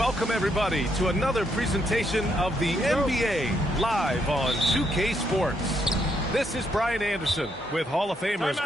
Welcome, everybody, to another presentation of the NBA live on 2K Sports. This is Brian Anderson with Hall of Famers.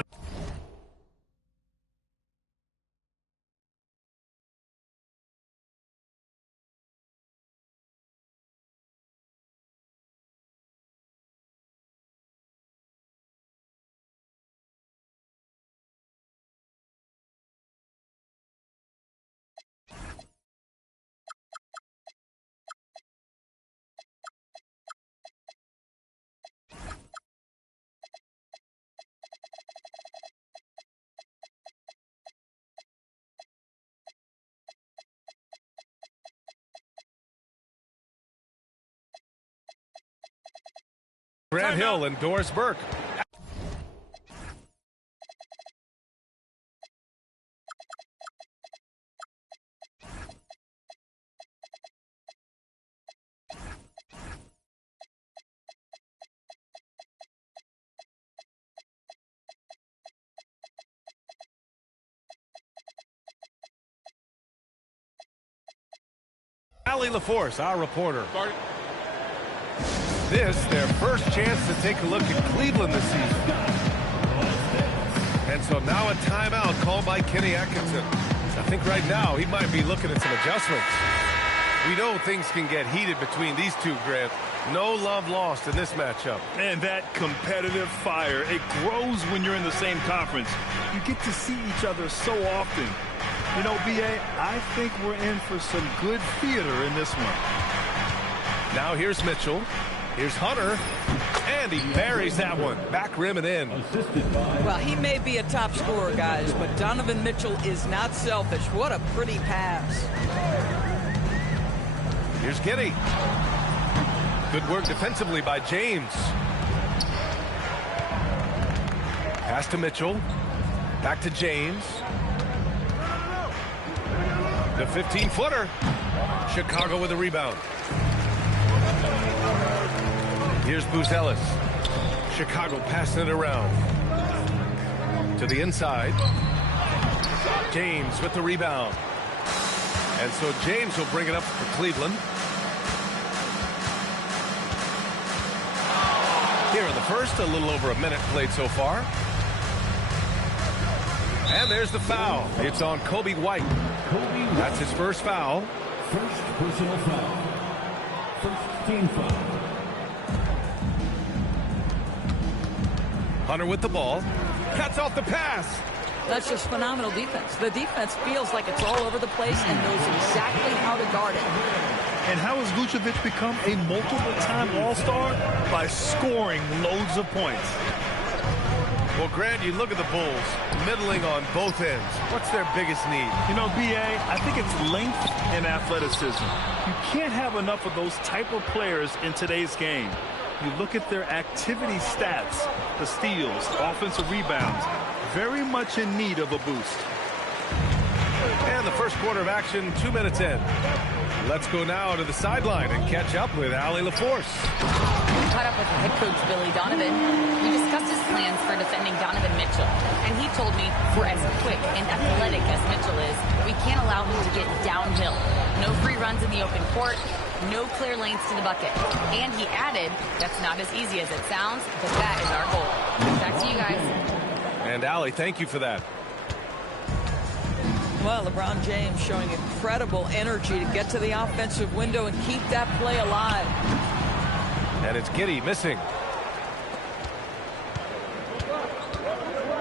Grant Hill and Doris Burke. Allie LaForce, our reporter. This, their first chance to take a look at Cleveland this season. And so now a timeout called by Kenny Atkinson. I think right now he might be looking at some adjustments. We know things can get heated between these two, Grant. No love lost in this matchup. And that competitive fire, it grows when you're in the same conference. You get to see each other so often. You know, B.A., I think we're in for some good theater in this one. Now here's Mitchell. Here's Hunter, and he buries that one. Back rim and in. Well, he may be a top scorer, guys, but Donovan Mitchell is not selfish. What a pretty pass. Here's Giddey. Good work defensively by James. Pass to Mitchell. Back to James. The 15-footer. Chicago with a rebound. Here's Buzelis. Chicago passing it around. To the inside. James with the rebound. And so James will bring it up for Cleveland. Here in the first, a little over a minute played so far. And there's the foul. It's on Kobe White. That's his first foul. First personal foul. First team foul. Hunter with the ball. Cuts off the pass. That's just phenomenal defense. The defense feels like it's all over the place and knows exactly how to guard it. And how has Vucevic become a multiple-time All-Star? By scoring loads of points. Well, Grant, you look at the Bulls, middling on both ends. What's their biggest need? You know, B.A., I think it's length and athleticism. You can't have enough of those type of players in today's game. You look at their activity stats, the steals, offensive rebounds, very much in need of a boost. And the first quarter of action, 2 minutes in. Let's go now to the sideline and catch up with Allie LaForce. Caught up with head coach Billy Donovan. We discussed his plans for defending Donovan Mitchell, and he told me for as quick and athletic as Mitchell is, we can't allow him to get downhill. No free runs in the open court, no clear lanes to the bucket. And he added, that's not as easy as it sounds, but that is our goal. Back to you guys. And Allie, thank you for that. Well, LeBron James showing incredible energy to get to the offensive window and keep that play alive. And it's Giddey missing.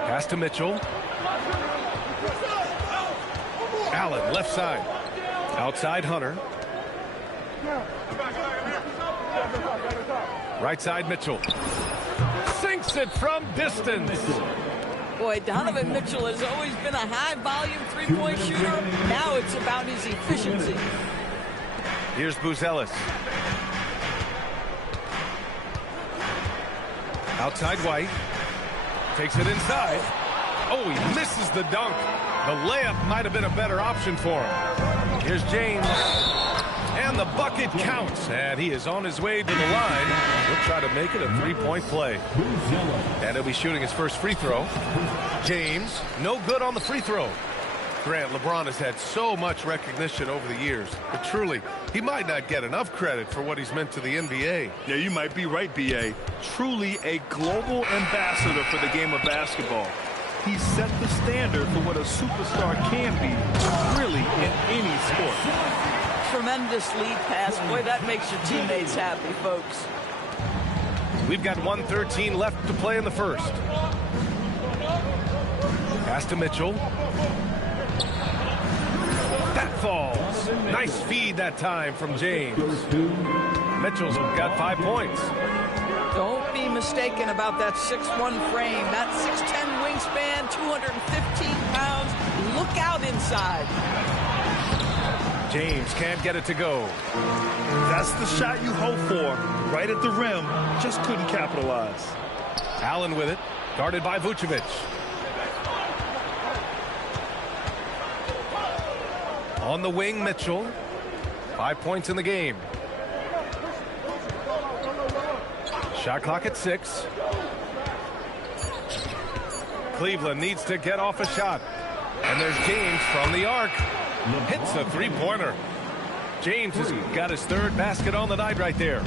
Pass to Mitchell. Allen, left side. Outside Hunter. Right side Mitchell. Sinks it from distance. Boy, Donovan Mitchell has always been a high-volume three-point shooter. Now it's about his efficiency. Here's Buzelis. Outside White. Takes it inside. Oh, he misses the dunk. The layup might have been a better option for him. Here's James. And the bucket counts. And he is on his way to the line. He'll try to make it a three-point play. And he'll be shooting his first free throw. James, no good on the free throw. Grant, LeBron has had so much recognition over the years, but truly, he might not get enough credit for what he's meant to the NBA. Yeah, you might be right, B.A. Truly a global ambassador for the game of basketball. He set the standard for what a superstar can be, really, in any sport. Tremendous lead pass. Boy, that makes your teammates happy, folks. We've got 1:13 left to play in the first. Pass to Mitchell. That falls. Nice feed that time from James. Mitchell's got 5 points. Don't be mistaken about that 6'1" frame. That 6'10" wingspan, 215 pounds. Look out inside. James can't get it to go. That's the shot you hope for. Right at the rim. Just couldn't capitalize. Allen with it. Guarded by Vucevic. On the wing, Mitchell. 5 points in the game. Shot clock at 6. Cleveland needs to get off a shot. And there's James from the arc. Hits a three-pointer. James has got his third basket on the night right there.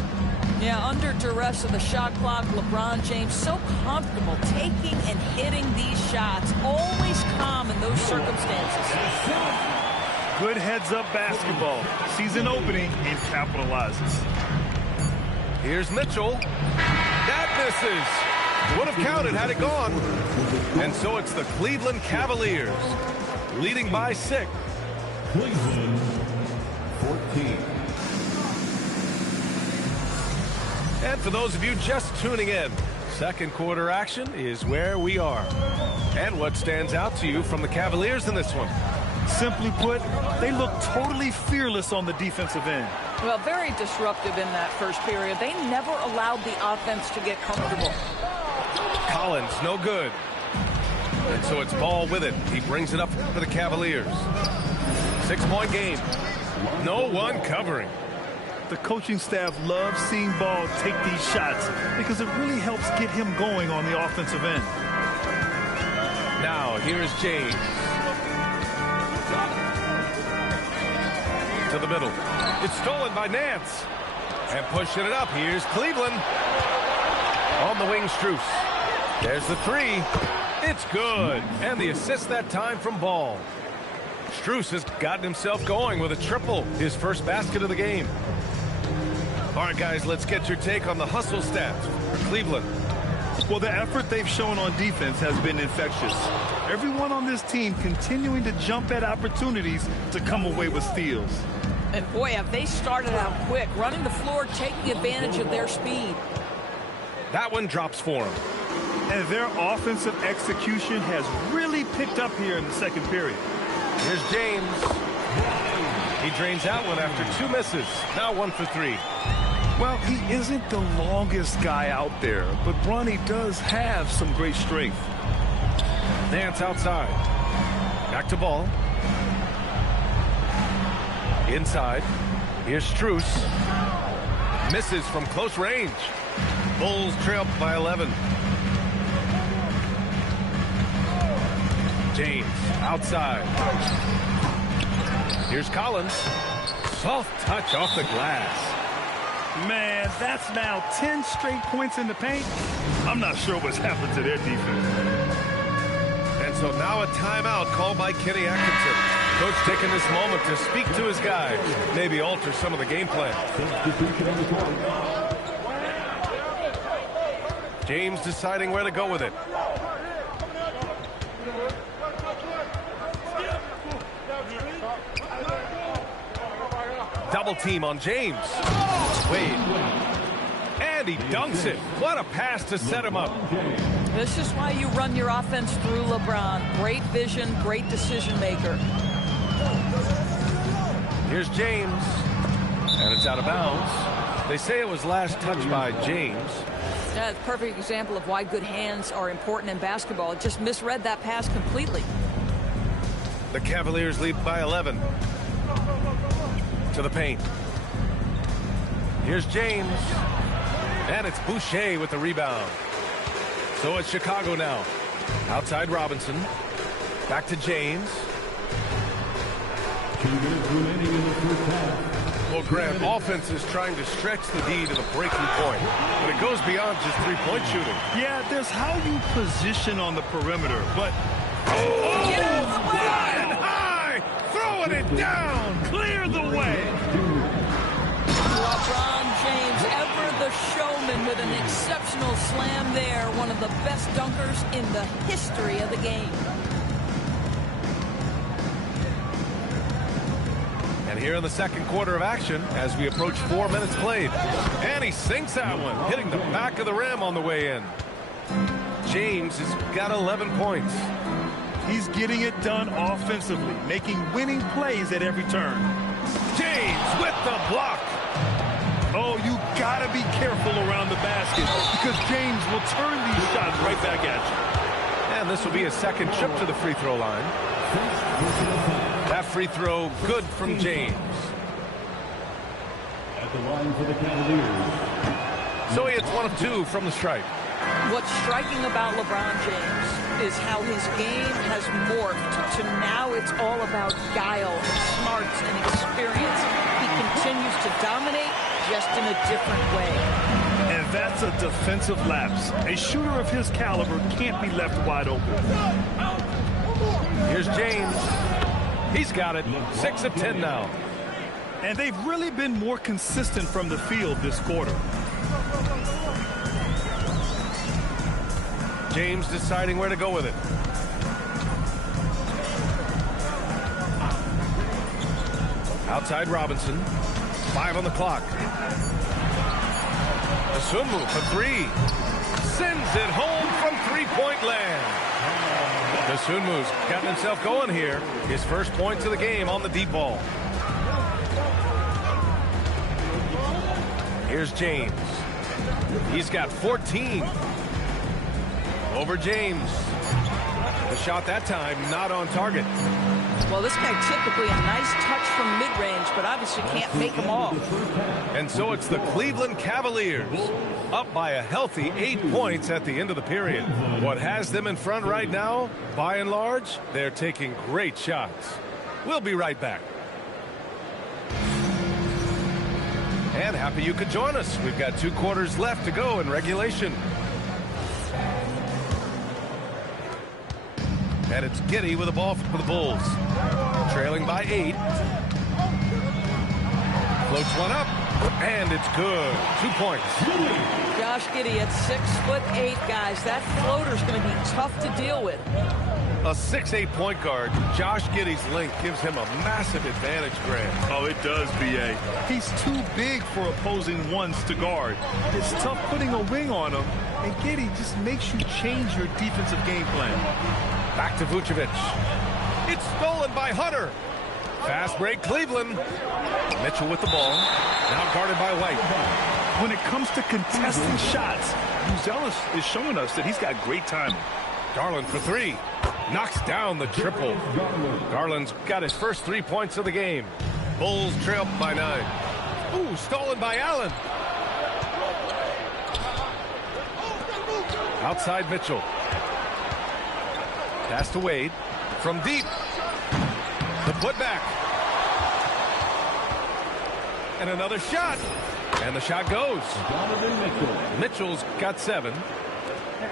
Yeah, under duress of the shot clock, LeBron James so comfortable taking and hitting these shots. Always calm in those circumstances. Good heads-up basketball. Sees an opening and capitalizes. Here's Mitchell. That misses. Would have counted had it gone. And so it's the Cleveland Cavaliers leading by 6. Cleveland 14. And for those of you just tuning in, second quarter action is where we are. And what stands out to you from the Cavaliers in this one? Simply put, they look totally fearless on the defensive end. Well, very disruptive in that first period. They never allowed the offense to get comfortable. Collins, no good. And so it's Ball with it. He brings it up for the Cavaliers. 6-point game. No one covering. The coaching staff loves seeing Ball take these shots because it really helps get him going on the offensive end. Now, here's James. To the middle. It's stolen by Nance. And pushing it up. Here's Cleveland. On the wing, Strus. There's the three. It's good. And the assist that time from Ball. Strus has gotten himself going with a triple. His first basket of the game. All right, guys, let's get your take on the hustle stats for Cleveland. Well, the effort they've shown on defense has been infectious. Everyone on this team continuing to jump at opportunities to come away with steals. And boy, have they started out quick, running the floor, taking advantage of their speed. That one drops for him. And their offensive execution has really picked up here in the second period. Here's James. He drains that one after 2 misses. Now 1 for 3. Well, he isn't the longest guy out there, but Bronny does have some great strength. Nance outside. Back to Ball. Inside. Here's Strus. Misses from close range. Bulls trail by 11. James outside. Here's Collins. Soft touch off the glass. Man, that's now 10 straight points in the paint. I'm not sure what's happened to their defense. And so now a timeout called by Kenny Atkinson. Coach taking this moment to speak to his guys, maybe alter some of the game plan. James deciding where to go with it. Double team on James. Wade. And he dunks it. What a pass to set him up. This is why you run your offense through LeBron. Great vision, great decision maker. Here's James. And it's out of bounds. They say it was last touched by James. Yeah, it's a perfect example of why good hands are important in basketball. It just misread that pass completely. The Cavaliers lead by 11. To the paint. Here's James. And it's Boucher with the rebound. So it's Chicago now. Outside Robinson. Back to James. 2 minutes remaining in the first half. Well, Grant, offense is trying to stretch the D to the breaking point, but it goes beyond just three-point shooting. Yeah, there's how you position on the perimeter, but... Get out of the way! High! Throwing it down! Clear the way! LeBron James, ever the showman, with an exceptional slam there. One of the best dunkers in the history of the game. And here in the second quarter of action, as we approach 4 minutes played. And he sinks that one, hitting the back of the rim on the way in. James has got 11 points. He's getting it done offensively, making winning plays at every turn. James with the block. Oh, you got to be careful around the basket because James will turn these shots right back at you. And this will be a second trip to the free throw line. That free throw good from James. At the line for the Cavaliers. So he hits 1 of 2 from the stripe. What's striking about LeBron James is how his game has morphed to now it's all about guile and smarts and experience. He continues to dominate just in a different way. And that's a defensive lapse. A shooter of his caliber can't be left wide open. Here's James. He's got it. 6 of 10 now. And they've really been more consistent from the field this quarter. James deciding where to go with it. Outside Robinson. 5 on the clock. The swim move for 3. Sends it home from three-point land. The Sunmu's gotten himself going here. His first points of the game on the deep ball. Here's James. He's got 14. Over James. The shot that time not on target. Well, this guy typically a nice touch from mid-range, but obviously can't make them all. And so it's the Cleveland Cavaliers up by a healthy 8 points at the end of the period. What has them in front right now, by and large, they're taking great shots. We'll be right back. And happy you could join us. We've got 2 quarters left to go in regulation. And it's Giddey with the ball for the Bulls. Trailing by 8. Floats one up, and it's good. 2 points. Josh Giddey at 6'8", guys. That floater's going to be tough to deal with. A 6'8" point guard, Josh Giddey's length gives him a massive advantage, Grant. Oh, it does, B.A. He's too big for opposing ones to guard. It's tough putting a wing on him, and Giddey just makes you change your defensive game plan. Back to Vucevic. It's stolen by Hunter. Fast break, Cleveland. Mitchell with the ball. Now guarded by White. When it comes to contesting shots, Uzelis is showing us that he's got great timing. Garland for 3. Knocks down the triple. Garland's got his first 3 points of the game. Bulls trail by 9. Ooh, stolen by Allen. Outside Mitchell. Pass to Wade. From deep. The putback. And another shot. And the shot goes. Mitchell's got 7.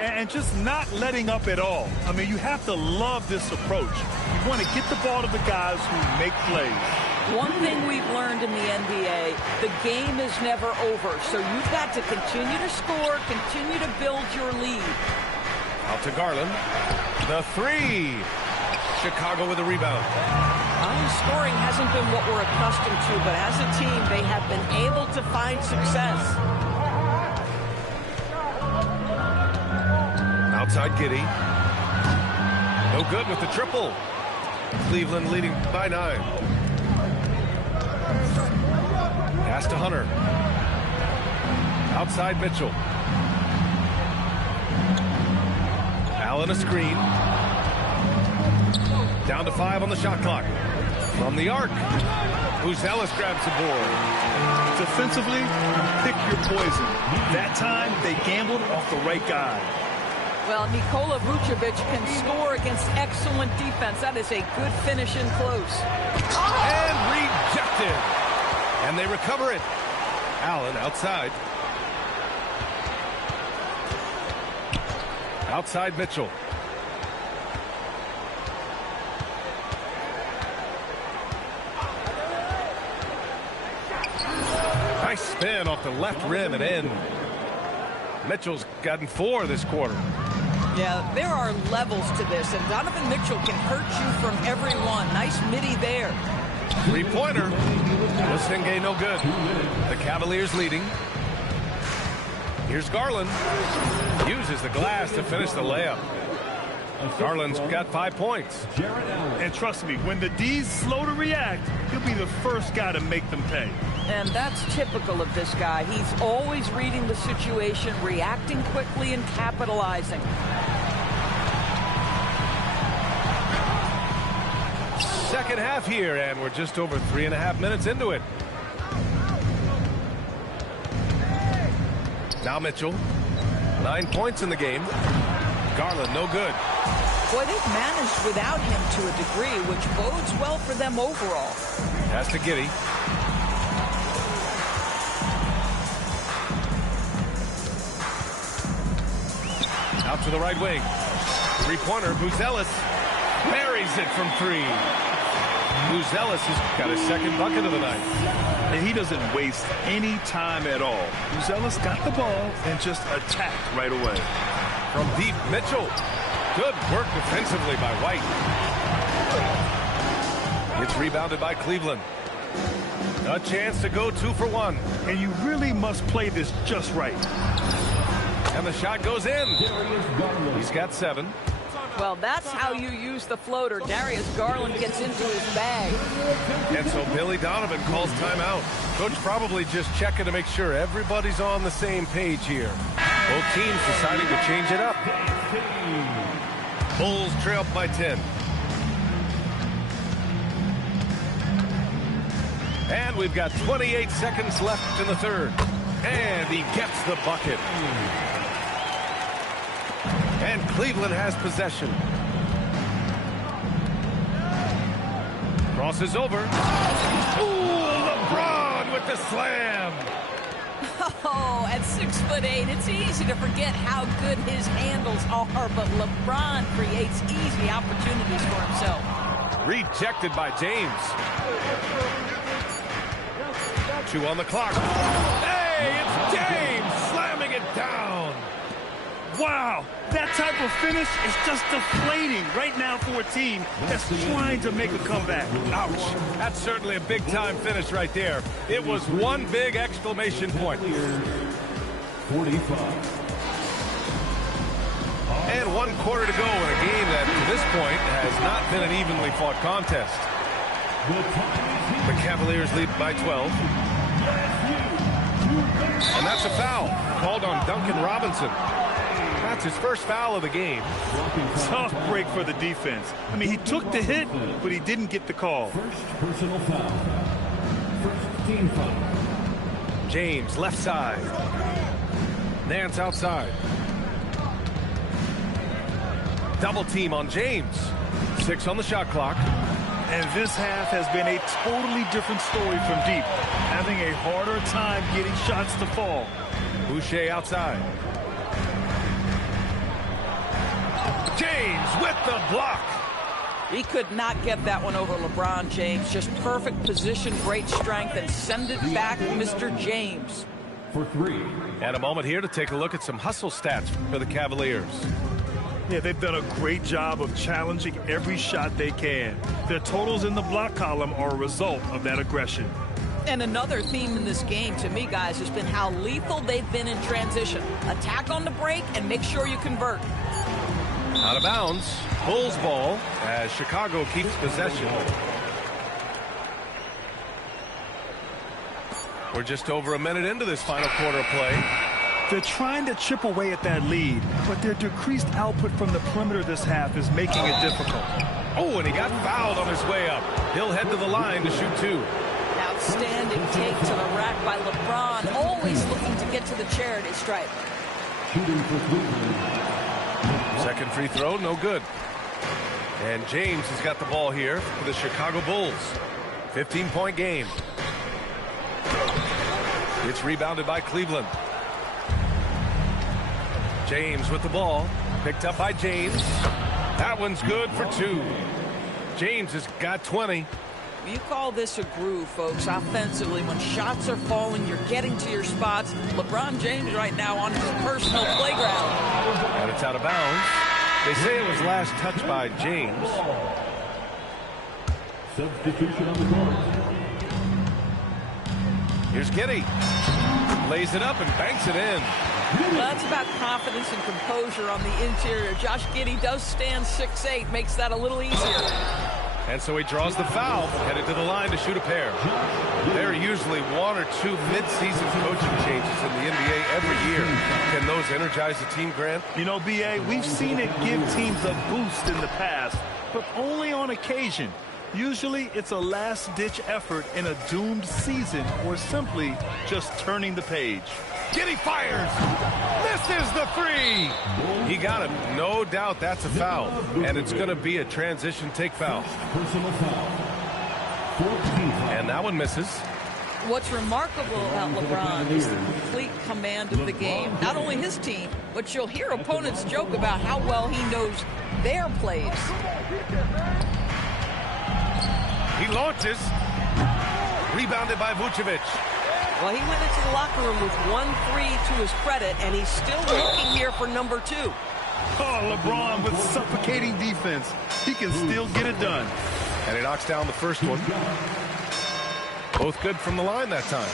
And just not letting up at all. I mean, you have to love this approach. You want to get the ball to the guys who make plays. One thing we've learned in the NBA, the game is never over. So you've got to continue to score, continue to build your lead. Out to Garland. The 3. Chicago with a rebound. Scoring hasn't been what we're accustomed to, but as a team, they have been able to find success. Outside Giddey. No good with the triple. Cleveland leading by 9. Pass to Hunter. Outside Mitchell. Allen a screen. Down to 5 on the shot clock. From the arc. Uzelis grabs the board. Defensively, pick your poison. That time, they gambled off the right guy. Well, Nikola Vucevic can score against excellent defense. That is a good finish in close. And rejected. And they recover it. Allen outside. Outside Mitchell. Nice spin off the left rim and in. Mitchell's gotten 4 this quarter. Yeah, there are levels to this, and Donovan Mitchell can hurt you from every one. Nice midi there. Three-pointer. Musenge no good. The Cavaliers leading. Here's Garland. Uses the glass to finish the layup. Garland's got 5 points. And trust me, when the D's slow to react, he'll be the first guy to make them pay. And that's typical of this guy. He's always reading the situation, reacting quickly, and capitalizing. Second half here, and we're just over 3.5 minutes into it. Now Mitchell. 9 points in the game. Garland, no good. Boy, they've managed without him to a degree, which bodes well for them overall. Pass to Giddey. Out to the right wing. Three-pointer, Buzelis buries it from 3. Buzelis has got his second bucket of the night. And he doesn't waste any time at all. Buzelis got the ball and just attacked right away. From deep, Mitchell. Good work defensively by White. It's rebounded by Cleveland. A chance to go 2 for 1. And you really must play this just right. And the shot goes in. He's got 7. Well, that's how you use the floater. Darius Garland gets into his bag. And so Billy Donovan calls timeout. Coach probably just checking to make sure everybody's on the same page here. Both teams deciding to change it up. Bulls trail by 10. And we've got 28 seconds left in the third. And he gets the bucket. And Cleveland has possession. Crosses over. Ooh, LeBron with the slam. Oh, at 6'8", it's easy to forget how good his handles are, but LeBron creates easy opportunities for himself. Rejected by James. 2 on the clock. Hey, it's James slamming it down. Wow, that type of finish is just deflating right now for a team that's trying to make a comeback. Ouch. That's certainly a big-time finish right there. It was one big exclamation point. 45. And 1 quarter to go in a game that, to this point, has not been an evenly fought contest. The Cavaliers lead by 12. And that's a foul called on Duncan Robinson. That's his first foul of the game. Tough break for the defense. I mean, he took the hit, but he didn't get the call. First personal foul. First team foul. James, left side. Nance outside. Double team on James. 6 on the shot clock. And this half has been a totally different story from deep. Having a harder time getting shots to fall. Boucher outside. James with the block. He could not get that one over LeBron James. Just perfect position, great strength, and send it back, Mr. James. For 3. And a moment here to take a look at some hustle stats for the Cavaliers. Yeah, they've done a great job of challenging every shot they can. Their totals in the block column are a result of that aggression. And another theme in this game, to me, guys, has been how lethal they've been in transition. Attack on the break and make sure you convert. Out of bounds. Bulls ball as Chicago keeps possession. We're just over a minute into this final quarter of play. They're trying to chip away at that lead, but their decreased output from the perimeter this half is making it difficult. Oh, and he got fouled on his way up. He'll head to the line to shoot 2. Outstanding take to the rack by LeBron, always looking to get to the charity stripe. Shooting for Cleveland. Second free throw, no good. And James has got the ball here for the Chicago Bulls. 15-point game. It's rebounded by Cleveland. James with the ball. Picked up by James. That one's good for 2. James has got 20. You call this a groove, folks, offensively. When shots are falling, you're getting to your spots. LeBron James right now on his personal playground. And it's out of bounds. They say it was last touched by James. Substitution on the court. Here's Giddey. Lays it up and banks it in. Well, that's about confidence and composure on the interior. Josh Giddey does stand 6'8", makes that a little easier. And so he draws the foul, headed to the line to shoot a pair. There are usually 1 or 2 mid-season coaching changes in the NBA every year. Can those energize the team, Grant? You know, B.A., we've seen it give teams a boost in the past, but only on occasion. Usually it's a last-ditch effort in a doomed season or simply just turning the page. Giddey fires. Misses the 3. He got it. No doubt that's a foul. And it's going to be a transition take foul. Personal foul. 14. And that one misses. What's remarkable about LeBron is the complete command of the game. Not only his team, but you'll hear opponents joke about how well he knows their plays. He launches. Rebounded by Vucevic. Well, he went into the locker room with 1-3 to his credit, and he's still looking here for number 2. Oh, LeBron with suffocating defense. He can still get it done. And he knocks down the first one. Both good from the line that time.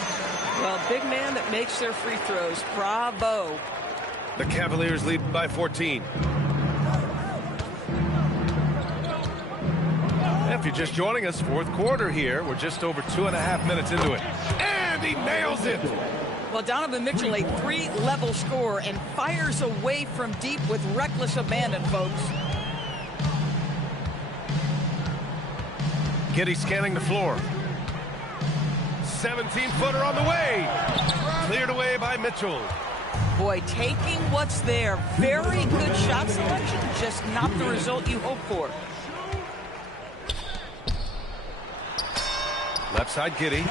Well, big man that makes their free throws. Bravo. The Cavaliers lead by 14. If you're just joining us, fourth quarter here. We're just over 2.5 minutes into it. And he nails it. Well, Donovan Mitchell, a 3-level scorer, and fires away from deep with reckless abandon, folks. Giddey scanning the floor. 17-footer on the way. Cleared away by Mitchell. Boy, taking what's there. Very good shot selection, just not the result you hope for. Left side, Giddey.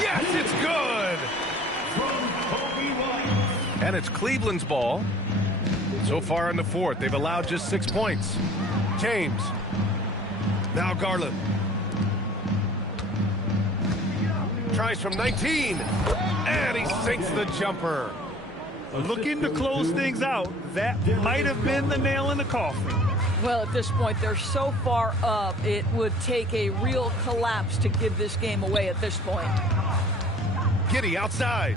Yes, it's good. And it's Cleveland's ball. So far in the fourth, they've allowed just 6 points. James. Now Garland. Tries from 19. And he sinks the jumper. Looking to close things out. That might have been the nail in the coffin. Well, at this point, they're so far up, it would take a real collapse to give this game away at this point. Giddey outside.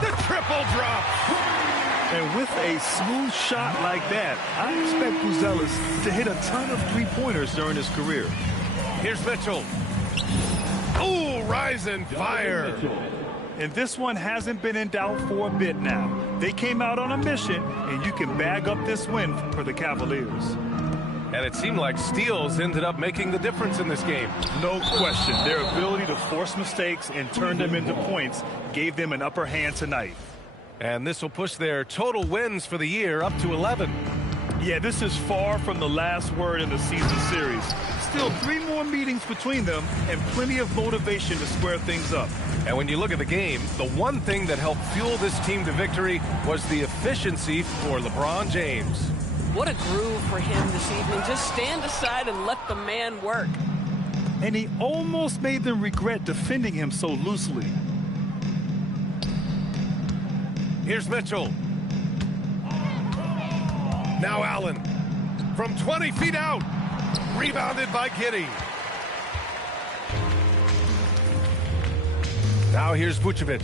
The triple drop. And with a smooth shot like that, I expect Buzelis to hit a ton of three-pointers during his career. Here's Mitchell. Ooh, rise and fire. And this one hasn't been in doubt for a bit now. They came out on a mission, and you can bag up this win for the Cavaliers. And it seemed like steals ended up making the difference in this game. No question. Their ability to force mistakes and turn them into points gave them an upper hand tonight. And this will push their total wins for the year up to 11. Yeah, this is far from the last word in the season series. Still 3 more meetings between them and plenty of motivation to square things up. And when you look at the game, the one thing that helped fuel this team to victory was the efficiency for LeBron James. What a groove for him this evening. Just stand aside and let the man work. And he almost made them regret defending him so loosely. Here's Mitchell. Now Allen. From 20 feet out. Rebounded by Giddey. Now here's Vucevic.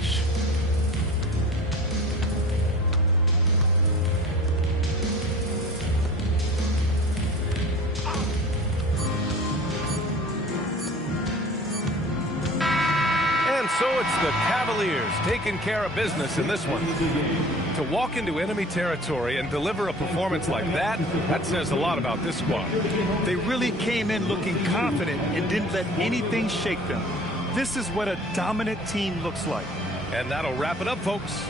And so it's the Cavaliers taking care of business in this one. To walk into enemy territory and deliver a performance like that, that says a lot about this squad. They really came in looking confident and didn't let anything shake them. This is what a dominant team looks like. And that'll wrap it up, folks.